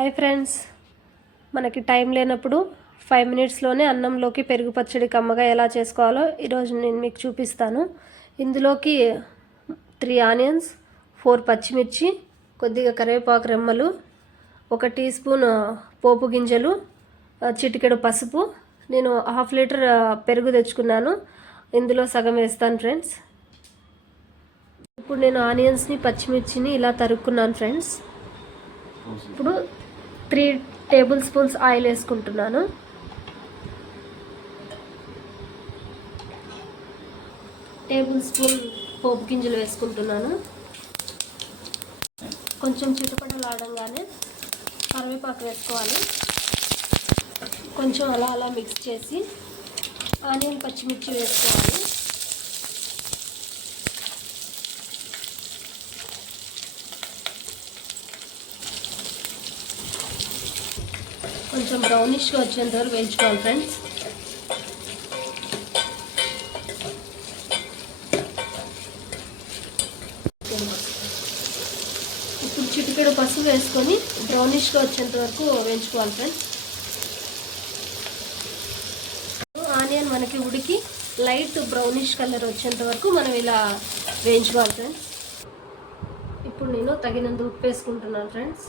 Hi friends, మనకి time లేనప్పుడు 5 మినిట్స్లోనే అన్నంలోకి పెరుగు పచ్చడి కమ్మగా ఎలా చేసుకోవాలో ఈరోజు నేను మీకు చూపిస్తాను. ఇందులోకి 3 ఆనియన్స్, 4 పచ్చిమిర్చి, కొద్దిగా కరివేపాకు రెమ్మలు, 1 టీ స్పూన్ పోపు గింజలు, చిటికెడు పసుపు. నేను 1/2 లీటర్ పెరుగు తెచ్చుకున్నాను, ఇందులో సగం వేస్తాను ఫ్రెండ్స్. ఇప్పుడు నేను ఆనియన్స్ని పచ్చిమిర్చిని ఇలా తరుక్కున్నాను ఫ్రెండ్స్. ఇప్పుడు 3 టేబుల్ స్పూన్స్ ఆయిల్ వేసుకుంటున్నాను. టేబుల్ స్పూన్ పోపు గింజలు వేసుకుంటున్నాను. కొంచెం చిటపటలాడంగానే కరివేపాకు వేసుకోవాలి. కొంచెం అలా మిక్స్ చేసి ఆనియన్ పచ్చిమిర్చి వేసుకోవాలి. కొంచెం బ్రౌనిష్గా వచ్చేంత వరకు వేయించుకోవాలి ఫ్రెండ్స్. ఇప్పుడు చిటికెడు పసుపు వేసుకొని బ్రౌనిష్గా వచ్చేంత వరకు వేయించుకోవాలి ఫ్రెండ్స్. ఆనియన్ మనకి ఉడికి లైట్ బ్రౌనిష్ కలర్ వచ్చేంత వరకు మనం ఇలా వేయించుకోవాలి ఫ్రెండ్స్. ఇప్పుడు నేను తగినంత ఉప్పు వేసుకుంటున్నాను ఫ్రెండ్స్.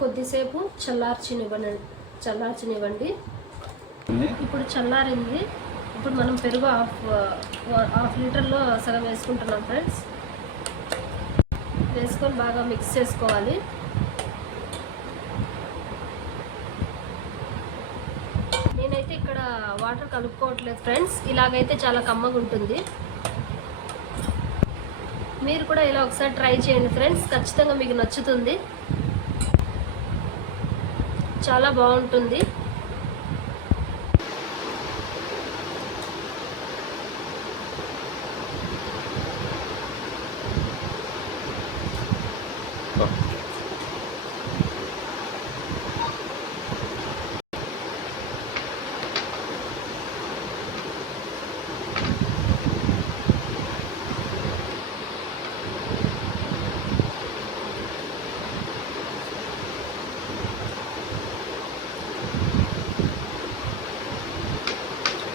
కొద్దిసేపు చల్లార్చనివ్వండి. ఇప్పుడు చల్లారింది. ఇప్పుడు మనం పెరుగు హాఫ్ లీటర్లో సగం వేసుకుంటున్నాం ఫ్రెండ్స్. వేసుకొని బాగా మిక్స్ చేసుకోవాలి. నేనైతే ఇక్కడ వాటర్ కలుపుకోవట్లేదు ఫ్రెండ్స్, ఇలాగైతే చాలా కమ్మగా ఉంటుంది. మీరు కూడా ఇలా ఒకసారి ట్రై చేయండి ఫ్రెండ్స్, ఖచ్చితంగా మీకు నచ్చుతుంది, చాలా బాగుంటుంది.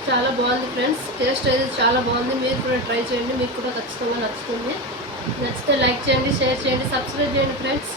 చాలా బాగుంది ఫ్రెండ్స్, టేస్ట్ అయితే చాలా బాగుంది. మీరు కూడా ట్రై చేయండి, మీకు కూడా ఖచ్చితంగా నచ్చుతుంది. నచ్చితే లైక్ చేయండి, షేర్ చేయండి, సబ్స్క్రైబ్ చేయండి ఫ్రెండ్స్.